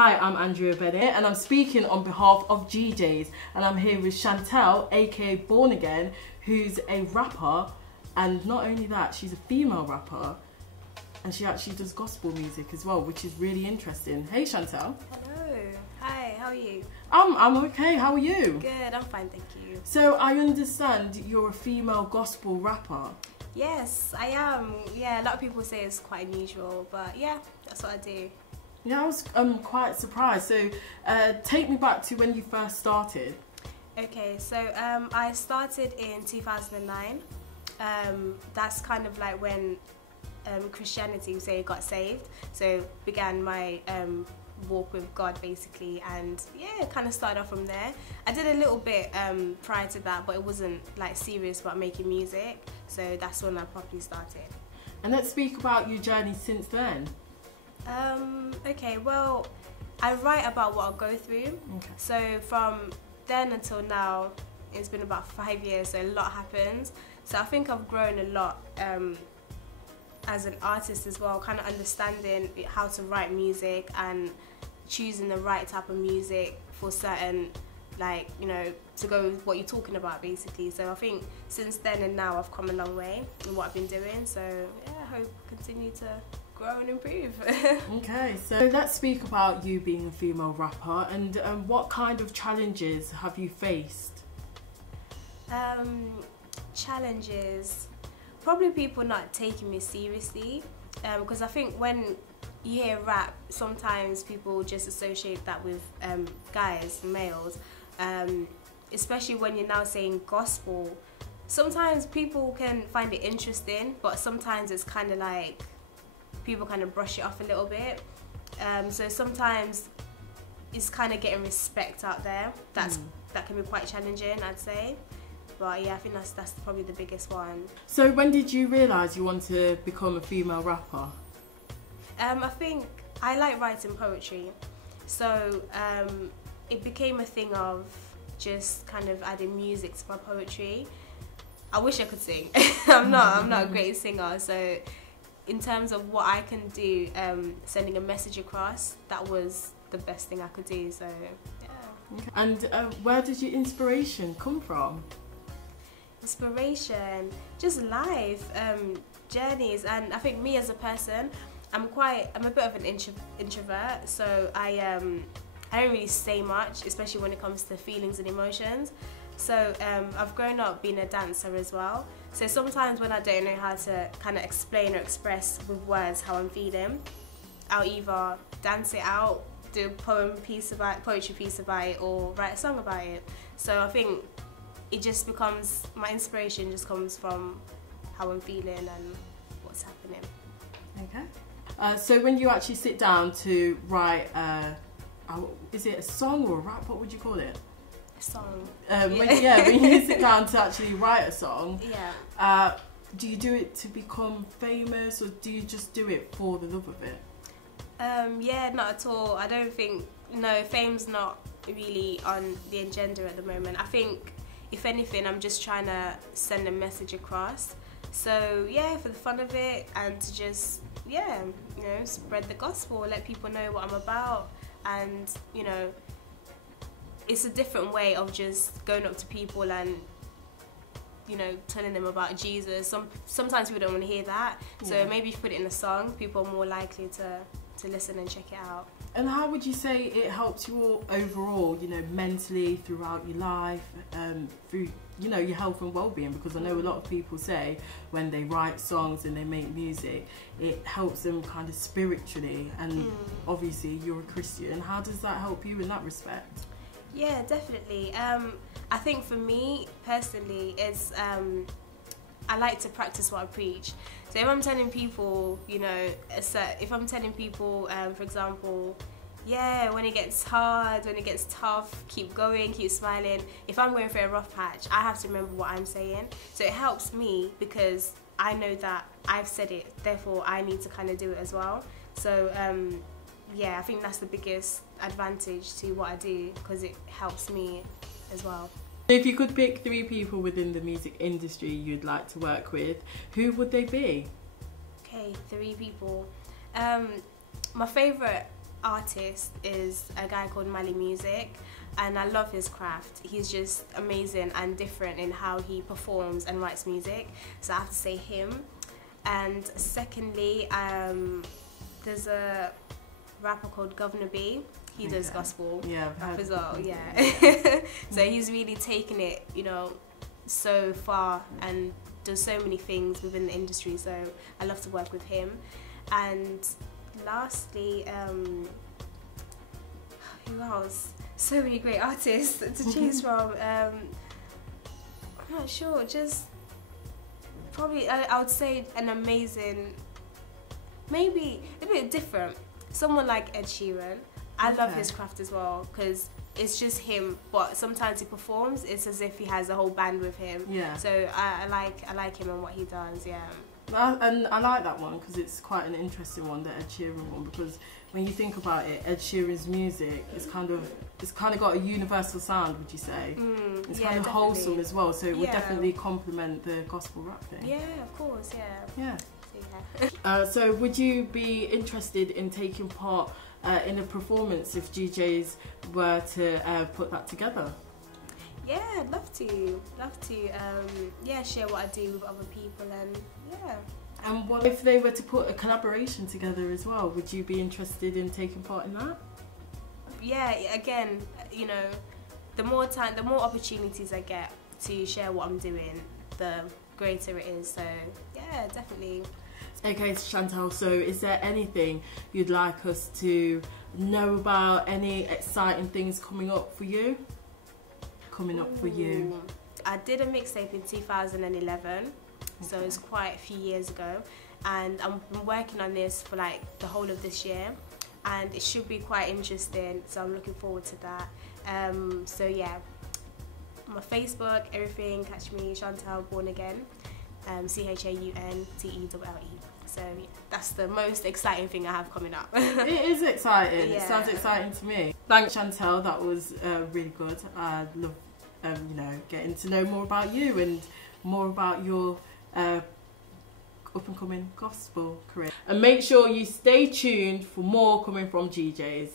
Hi, I'm Andrea Bennett and I'm speaking on behalf of GJs, and I'm here with Chauntelle AKA Born Again, who's a rapper, and not only that, she's a female rapper and she actually does gospel music as well, which is really interesting. Hey Chantelle. Hello. Hi, how are you? I'm okay, how are you? Good, I'm fine, thank you. So I understand you're a female gospel rapper. Yes, I am. Yeah, a lot of people say it's quite unusual, but yeah, that's what I do. Yeah, I was quite surprised. So take me back to when you first started. Okay, so I started in 2009. That's kind of like when Christianity, say, got saved. So began my walk with God basically, and yeah, kind of started off from there. I did a little bit prior to that, but it wasn't like serious about making music. So that's when I properly started. And let's speak about your journey since then. Okay, well, I write about what I go through. Okay. So from then until now, it's been about 5 years, so a lot happens. So I think I've grown a lot as an artist as well, kind of understanding how to write music and choosing the right type of music for certain, like, you know, to go with what you're talking about basically. So I think since then and now I've come a long way in what I've been doing. So yeah, I hope I continue to grow and improve. Okay, so let's speak about you being a female rapper, and what kind of challenges have you faced? Challenges, probably people not taking me seriously, because I think when you hear rap, sometimes people just associate that with guys, males, especially when you're now saying gospel. Sometimes people can find it interesting, but sometimes it's kind of like people kind of brush it off a little bit. So sometimes it's kind of getting respect out there. That can be quite challenging, I'd say. But yeah, I think that's probably the biggest one. So when did you realise you want to become a female rapper? I think I like writing poetry. So it became a thing of just kind of adding music to my poetry. I wish I could sing. I'm not a great singer, so in terms of what I can do, sending a message across, that was the best thing I could do, so yeah. Okay. And where did your inspiration come from? Inspiration, just life, journeys, and I think me as a person, I'm a bit of an introvert, so I don't really say much, especially when it comes to feelings and emotions. So I've grown up being a dancer as well. So sometimes when I don't know how to kind of explain or express with words how I'm feeling, I'll either dance it out, do a poetry piece about it, or write a song about it. So I think it just becomes, my inspiration just comes from how I'm feeling and what's happening. Okay. So when you actually sit down to write, is it a song or a rap? What would you call it? Song. When you sit down to actually write a song, yeah. Do you do it to become famous, or do you just do it for the love of it? Yeah, not at all. I don't think, no, fame's not really on the agenda at the moment. I think, if anything, I'm just trying to send a message across. So yeah, for the fun of it, and to just, yeah, you know, spread the gospel, let people know what I'm about, and, you know, it's a different way of just going up to people and, you know, telling them about Jesus. Sometimes people don't want to hear that, so maybe if you put it in a song, people are more likely to listen and check it out. And how would you say it helps you all overall, you know, mentally, throughout your life, through, you know, your health and well-being? Because I know a lot of people say when they write songs and they make music, it helps them kind of spiritually, and obviously you're a Christian. How does that help you in that respect? Yeah, definitely. I think for me personally, it's I like to practice what I preach. So if I'm telling people, you know, if I'm telling people, for example, yeah, when it gets hard, when it gets tough, keep going, keep smiling. If I'm going through a rough patch, I have to remember what I'm saying. So it helps me because I know that I've said it, therefore I need to kind of do it as well. So yeah, I think that's the biggest advantage to what I do, because it helps me as well. If you could pick 3 people within the music industry you'd like to work with, who would they be? Okay, 3 people. My favourite artist is a guy called Mali Music, and I love his craft. He's just amazing and different in how he performs and writes music, so I have to say him. And secondly, there's a rapper called Governor B. He does gospel rap as well, so he's really taken it, you know, so far and does so many things within the industry, so I love to work with him. And lastly, who else? So many great artists to choose from. I'm not sure, just probably I would say an amazing, maybe a bit different, someone like Ed Sheeran. I love his craft as well, because it's just him, but sometimes he performs, it's as if he has a whole band with him. Yeah. So I like him and what he does. Yeah. And I like that one because it's quite an interesting one, the Ed Sheeran one, because when you think about it, Ed Sheeran's music is kind of got a universal sound, would you say? It's kind of wholesome as well, so it would definitely complement the gospel rap thing. Yeah, of course, yeah. So would you be interested in taking part in a performance if GJs were to put that together? Yeah, I'd love to. Share what I do with other people, and And what if they were to put a collaboration together as well? Would you be interested in taking part in that? Yeah, again, you know, the more opportunities I get to share what I'm doing, the greater it is. So yeah, definitely. Okay, Chantelle, so is there anything you'd like us to know about? Any exciting things coming up for you? I did a mixtape in 2011, so it's quite a few years ago, and I've been working on this for like the whole of this year, and it should be quite interesting, so I'm looking forward to that. So yeah, my Facebook, everything, catch me, Chauntelle Born Again, CHAUNTELLE. So yeah, that's the most exciting thing I have coming up. It is exciting. It sounds exciting to me. Thanks, Chantelle. That was really good. I love, you know, getting to know more about you and more about your up and coming gospel career. And make sure you stay tuned for more coming from GJs.